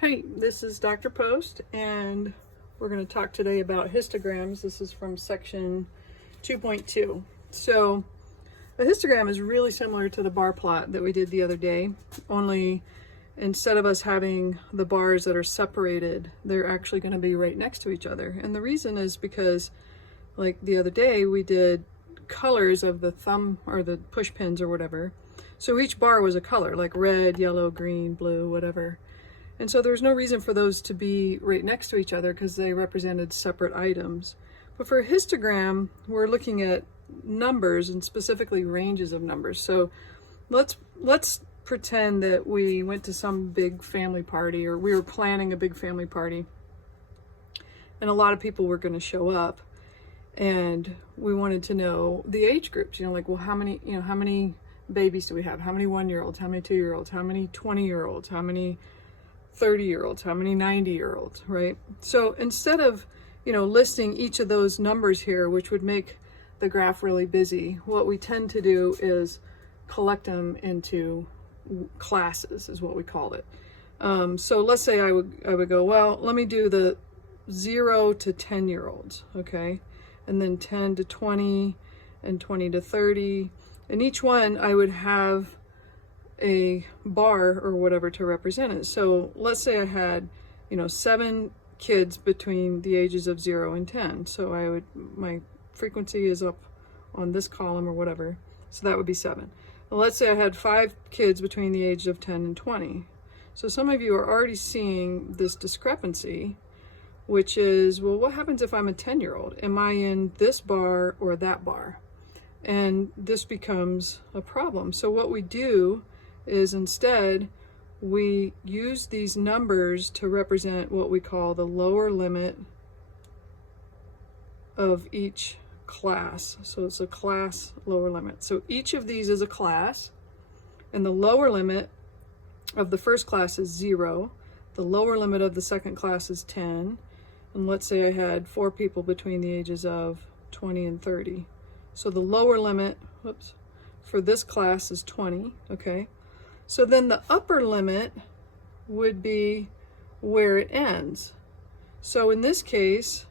Hey, this is Dr. Post, and we're going to talk today about histograms. This is from section 2.2. So, a histogram is really similar to the bar plot that we did the other day, only instead of us having the bars that are separated, they're actually going to be right next to each other. And the reason is because, like the other day, we did colors of the thumb or the push pins or whatever. So each bar was a color, like red, yellow, green, blue, whatever. And so there's no reason for those to be right next to each other because they represented separate items. But for a histogram, we're looking at numbers and specifically ranges of numbers. So let's pretend that we went to some big family party, or we were planning a big family party, and a lot of people were going to show up, and we wanted to know the age groups, like, well, how many babies do we have? How many 1-year-olds? How many 2-year-olds? How many 20-year-olds? How many 30-year-olds? How many 90-year-olds, right? So instead of, listing each of those numbers here, which would make the graph really busy, what we tend to do is collect them into classes, is what we call it. So let's say I would go, well, let me do the 0 to 10-year-olds, okay? And then 10 to 20 and 20 to 30. And each one I would have a bar or whatever to represent it. So let's say I had, 7 kids between the ages of 0 and 10. So my frequency is up on this column or whatever. So that would be 7. Well, let's say I had 5 kids between the age of 10 and 20. So some of you are already seeing this discrepancy, which is, well, what happens if I'm a 10-year-old? Am I in this bar or that bar? And this becomes a problem. So what we do is instead we use these numbers to represent what we call the lower limit of each class. So it's a class lower limit. So each of these is a class, and the lower limit of the first class is 0. The lower limit of the second class is 10. And let's say I had 4 people between the ages of 20 and 30. So the lower limit, for this class is 20, okay? So then the upper limit would be where it ends. So in this case,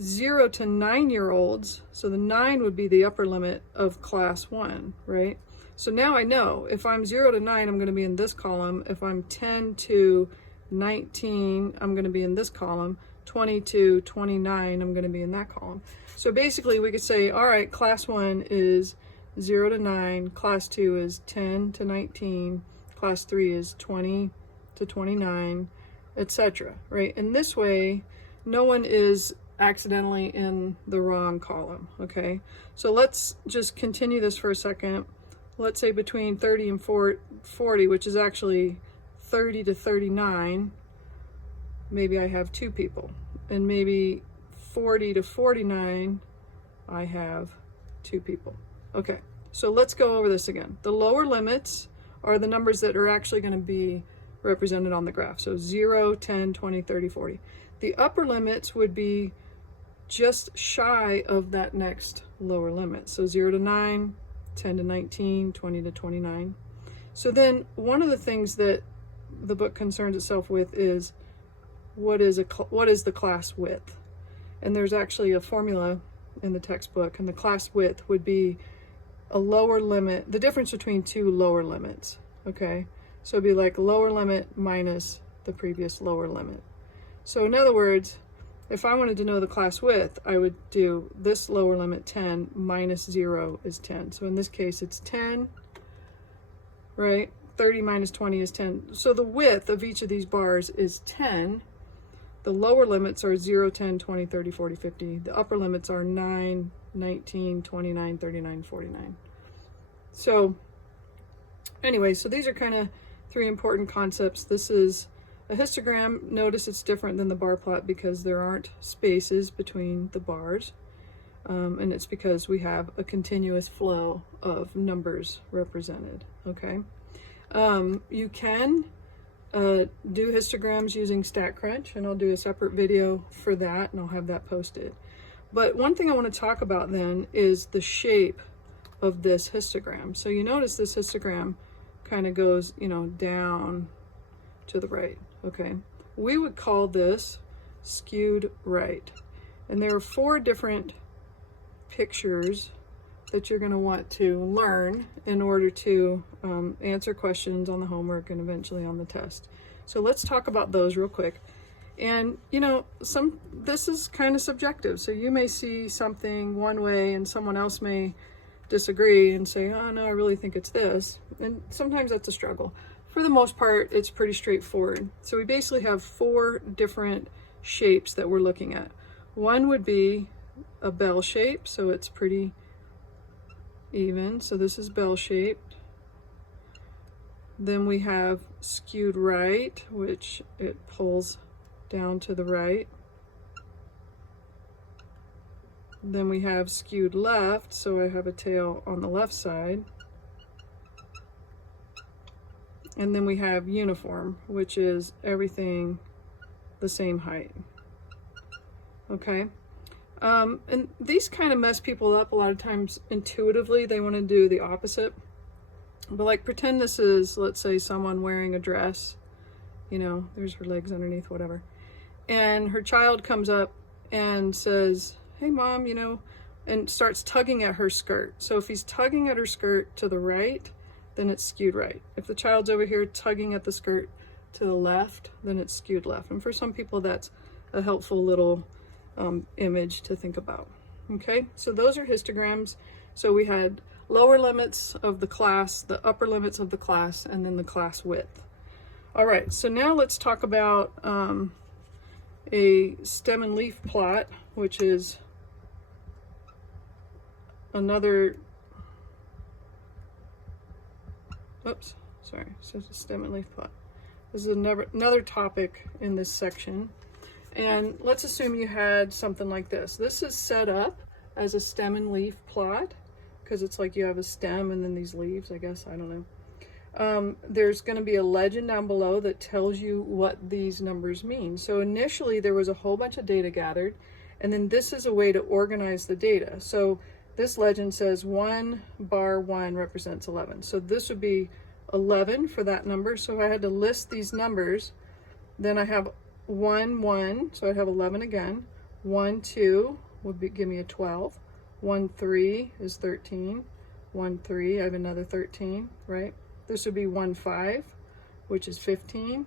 0 to 9-year-olds, so the 9 would be the upper limit of class 1, right? So now I know if I'm 0 to 9, I'm going to be in this column. If I'm 10 to 19, I'm going to be in this column. 20 to 29, I'm going to be in that column. So basically we could say, all right, class 1 is 0 to 9, class 2 is 10 to 19, class 3 is 20 to 29, etc. right? And this way, no one is accidentally in the wrong column, okay? So let's just continue this for a second. Let's say between 30 and 40, which is actually 30 to 39, maybe I have 2 people. And maybe 40 to 49, I have 2 people. Okay, so let's go over this again. The lower limits are the numbers that are actually going to be represented on the graph. So 0, 10, 20, 30, 40. The upper limits would be just shy of that next lower limit. So 0 to 9, 10 to 19, 20 to 29. So then one of the things that the book concerns itself with is what is the class width? And there's actually a formula in the textbook, and the class width would be a lower limit, the difference between 2 lower limits, okay? So it'd be like lower limit minus the previous lower limit. So in other words, if I wanted to know the class width, I would do this lower limit 10 minus 0 is 10. So in this case, it's 10, right? 30 minus 20 is 10. So the width of each of these bars is 10. The lower limits are 0, 10, 20, 30, 40, 50. The upper limits are 9, 19, 29, 39, 49. So anyway, so these are kind of 3 important concepts. This is a histogram. Notice it's different than the bar plot because there aren't spaces between the bars. And it's because we have a continuous flow of numbers represented, okay? You can do histograms using StatCrunch, and I'll do a separate video for that, and I'll have that posted. But one thing I want to talk about then is the shape of this histogram. So you notice this histogram kind of goes, down to the right, okay? We would call this skewed right. And there are 4 different pictures that you're going to want to learn in order to answer questions on the homework and eventually on the test. So let's talk about those real quick. And you know, this is kind of subjective. So you may see something one way and someone else may disagree and say, oh no, I really think it's this. And sometimes that's a struggle. For the most part, it's pretty straightforward. So we basically have 4 different shapes that we're looking at. One would be a bell shape, so it's pretty even. So this is bell shaped. Then we have skewed right, which it pulls down to the right. Then we have skewed left, so I have a tail on the left side. And then we have uniform, which is everything the same height. Okay. And these kind of mess people up a lot of times. Intuitively, they want to do the opposite. But like, pretend this is, let's say, someone wearing a dress. You know, there's her legs underneath, whatever. And her child comes up and says, hey mom, you know, and starts tugging at her skirt. So if he's tugging at her skirt to the right, then it's skewed right. If the child's over here tugging at the skirt to the left, then it's skewed left. And for some people, that's a helpful little image to think about. Okay, so those are histograms. So we had lower limits of the class, the upper limits of the class, and then the class width. All right, so now let's talk about a stem and leaf plot, which is another, oops, sorry, so it's a stem and leaf plot. This is another topic in this section. And let's assume you had something like this. This is set up as a stem and leaf plot because it's like you have a stem and then these leaves, I guess, I don't know. There's going to be a legend down below that tells you what these numbers mean. So initially there was a whole bunch of data gathered, and then this is a way to organize the data. So this legend says 1 bar 1 represents 11. So this would be 11 for that number. So if I had to list these numbers, then I have 1, 1, so I'd have 11 again. 1, 2 would give me a 12. 1, 3 is 13. 1, 3, I have another 13, right? This would be 1, 5, which is 15.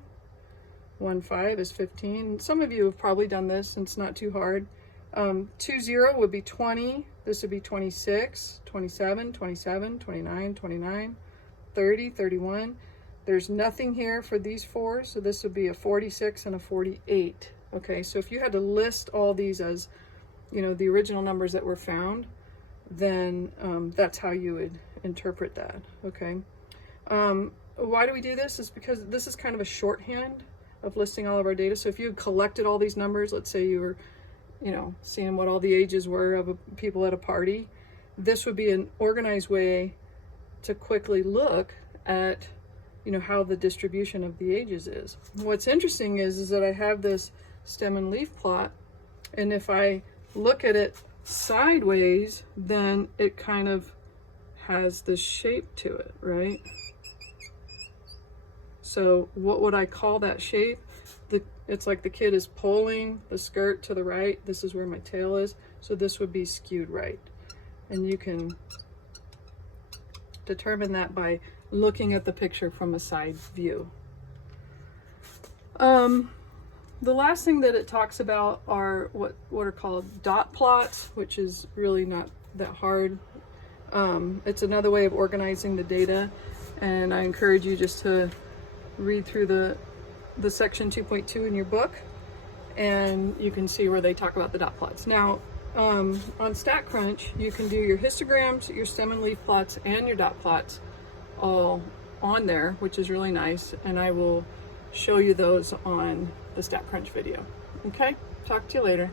1, 5 is 15. Some of you have probably done this, and it's not too hard. 2, 0 would be 20. This would be 26, 27, 27, 29, 29, 30, 31. There's nothing here for these 4, so this would be a 46 and a 48. Okay, so if you had to list all these as, you know, the original numbers that were found, then that's how you would interpret that. Okay. Why do we do this? Is because this is kind of a shorthand of listing all of our data. So if you had collected all these numbers, let's say you were, you know, seeing what all the ages were of people at a party, this would be an organized way to quickly look at, you know, how the distribution of the ages is. What's interesting is that I have this stem and leaf plot, and if I look at it sideways, then it kind of has this shape to it, right? So what would I call that shape? It's like the kid is pulling the skirt to the right. This is where my tail is. So this would be skewed right. And you can determine that by looking at the picture from a side view. The last thing that it talks about are what are called dot plots, which is really not that hard. It's another way of organizing the data, and I encourage you just to read through the section 2.2 in your book, and you can see where they talk about the dot plots. Now, on StatCrunch, you can do your histograms, your stem and leaf plots, and your dot plots all on there, which is really nice, and I will show you those on the StatCrunch video. Okay, talk to you later.